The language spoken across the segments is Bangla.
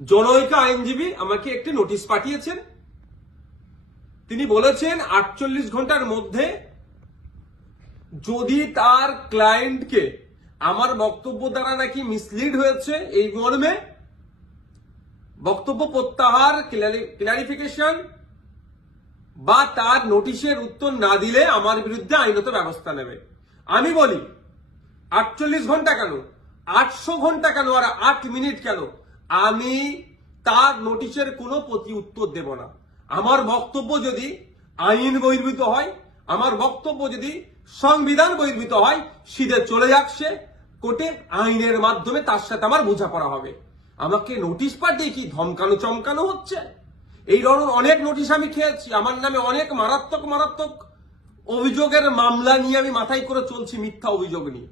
জনৈক আইনজীবী আমাকে একটি নোটিশ পাঠিয়েছেন। তিনি বলেছেন 48 ঘন্টার মধ্যে যদি তার ক্লায়েন্টকে আমার বক্তব্য দ্বারা নাকি মিসলিড হয়েছে এই মর্মে বক্তব্য প্রত্যাহার, ক্লারিফিকেশন বা তার নোটিশের উত্তর না দিলে আমার বিরুদ্ধে আইনত ব্যবস্থা নেবে। আমি বলি 48 ঘন্টা কেন, 800 ঘন্টা কেন, আর 8 মিনিট কেন, আমি তার নোটিশের কোনো প্রতি উত্তর দেব না। আমার বক্তব্য যদি আইন বহির্ভূত হয়, আমার বক্তব্য যদি সংবিধান বহির্ভূত হয়, সিধে চলে যাক সে কোর্টে, আইনের মাধ্যমে তার সাথে আমার বোঝাপড়া হবে। আমাকে নোটিশ পাঠিয়ে কি ধমকানো চমকানো হচ্ছে? এই ধরনের অনেক নোটিশ আমি খেয়েছি। আমার নামে অনেক মারাত্মক মারাত্মক অভিযোগের মামলা নিয়ে আমি মাথায় করে চলছি, মিথ্যা অভিযোগ নিয়ে।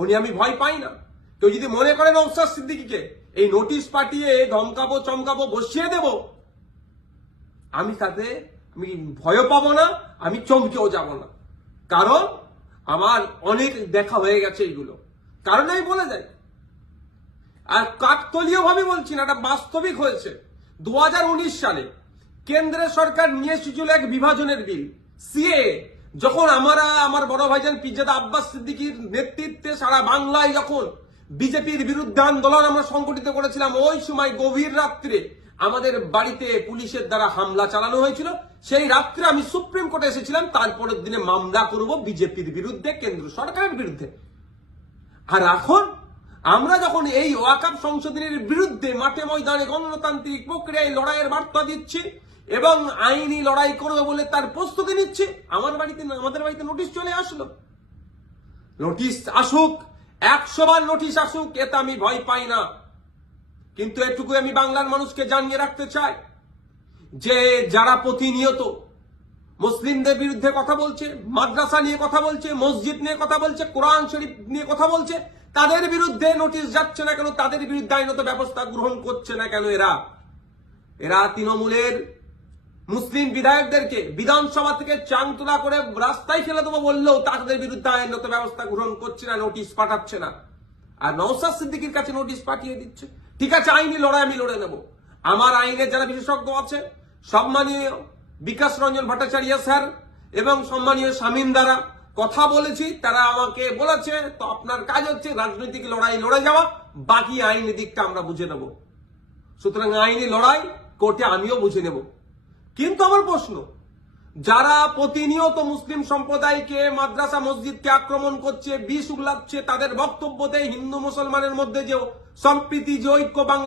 উনি আমি ভয় পাই না। কেউ যদি মনে করেন নওশাদ সিদ্দিকীকে এই নোটিশ পাঠিয়ে ধমকাবো চমকাবো বসিয়ে দেব, আমি তাতে আমি ভয় পাবো না, আমি চমকেও যাব না। কারণ আমার অনেক দেখা হয়ে গেছে এইগুলো। কারণ আমি বলে যাই, আর কাকতলীয় ভাবে বলছি না, এটা বাস্তবিক হয়েছে। 2019 সালে কেন্দ্রের সরকার নিয়ে এসেছিল এক বিভাজনের বিল, সিএ। যখন আমার বড় ভাইজান পিরজাদা আব্বাস সিদ্দিকীর নেতৃত্বে সারা বাংলায় যখন বিজেপির বিরুদ্ধে আন্দোলন আমরা সংগঠিত করেছিলাম, ওই সময় গভীর রাত্রে আমাদের বাড়িতে পুলিশের দ্বারা হামলা চালানো হয়েছিল। সেই রাত্রে আমি সুপ্রিম কোর্টে এসেছিলাম, তারপরের দিনে মামলা করব বিজেপির বিরুদ্ধে, কেন্দ্র সরকারের বিরুদ্ধে। আর এখন আমরা যখন এই ওয়াকফ সংশোধনের বিরুদ্ধে মাঠে ময়দানে গণতান্ত্রিক প্রক্রিয়ায় লড়াইয়ের বার্তা দিচ্ছি এবং আইনি লড়াই করবে বলে তার প্রস্তুতি নিচ্ছি, আমাদের বাড়িতে নোটিশ চলে আসলো। নোটিশ আসুক, 100 বার নোটিশ আসুক, এতে আমি ভয় পাই না। কিন্তু এটুকু আমি বাংলার মানুষকে জানিয়ে রাখতে চাই যে যারা প্রতিনিয়ত মুসলিমদের বিরুদ্ধে কথা বলছে, মাদ্রাসা নিয়ে কথা বলছে, মসজিদ নিয়ে কথা বলছে, কোরআন শরীফ নিয়ে কথা বলছে, তাদের বিরুদ্ধে নোটিশ যাচ্ছে না কেন, তাদের বিরুদ্ধে আইনত ব্যবস্থা গ্রহণ করছে না কেন? এরা তৃণমূলের মুসলিম বিধায়কদেরকে বিধানসভা থেকে চাংতলা করে রাস্তায় ফেলে দেবো বললেও তাদের বিরুদ্ধে আইনত ব্যবস্থা গ্রহণ করছে না, নোটিশ পাঠাচ্ছে না। আর নওশাদ সিদ্দিকীর কাছে নোটিশ পাঠিয়ে দিচ্ছে। ঠিক আছে, আইনি লড়াই আমি লড়ে নেব। আমার আইনের যারা বিশেষজ্ঞ আছে, সম্মানীয় বিকাশ রঞ্জন ভট্টাচার্য স্যার এবং সম্মানীয় শামীম দ্বারা কথা বলেছি, তারা আমাকে বলেছে তো আপনার কাজ হচ্ছে রাজনৈতিক লড়াই লড়ে যাওয়া, বাকি আইনি দিকটা আমরা বুঝে নেব। সুতরাং আইনি লড়াই কোর্টে আমিও বুঝে নেব। কিন্তু আমার প্রশ্ন, যারা প্রতিনিয়ত মুসলিম সম্প্রদায়কে, মাদ্রাসা মসজিদকে আক্রমণ করছে, বিষ উগলাচ্ছে, তাদের বক্তব্যতে হিন্দু মুসলমানের মধ্যে যে সম্প্রীতি, যে ঐক্য